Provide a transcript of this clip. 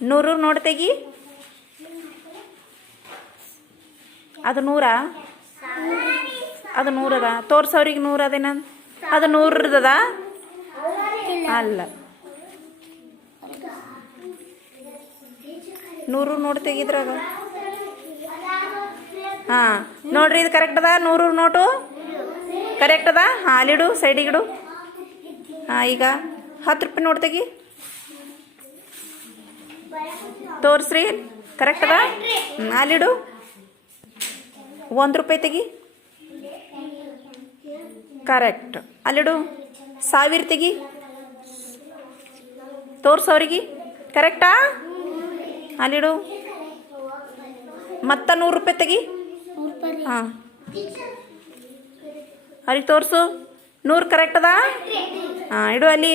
100 note ತೆಗಿ. ಅದು 100? ಅದು 100 ಅದ. ತೋರ್ಸವ್ರಿಗೆ 100 ಅದೇನ? ಅದು 100 ಅದ ಅಲ್ಲ. 100 ನೋಟ್ ತೆಗಿದ್ರಾಗ. ಹಾಂ ನೋಡ್ರಿ, ಇದು ಕರೆಕ್ಟ್ ಅದ. 100 ನೋಟು ಕರೆಕ್ಟ್ ಅದ. ಹಾಂ ಅಲ್ಲಿಡು, ಸೈಡಿಗಿಡು. ಹಾಂ ಈಗ 10 ರೂಪಾಯಿ ನೋಟ್ ತೆಗಿ. ತೋರಿಸ್ರಿ, ಕರೆಕ್ಟ್ ಅದ. ಅಲ್ಲಿಡು. 1 ರೂಪಾಯಿ ತೆಗಿ. ಕರೆಕ್ಟ್. ಅಲ್ಲಿಡು. 1000 ತೆಗಿ. ತೋರ್ಸವ್ರಿಗೆ. ಕರೆಕ್ಟಾ? ಅಲ್ಲಿಡು. ಮತ್ತೆ 100 ರೂಪಾಯಿ ತೆಗಿ. ಹಾಂ ಅವ್ರಿಗೆ ತೋರಿಸು. 100 ಕರೆಕ್ಟ್ ಅದ. ಹಾಂ ಇಡು ಅಲ್ಲಿ.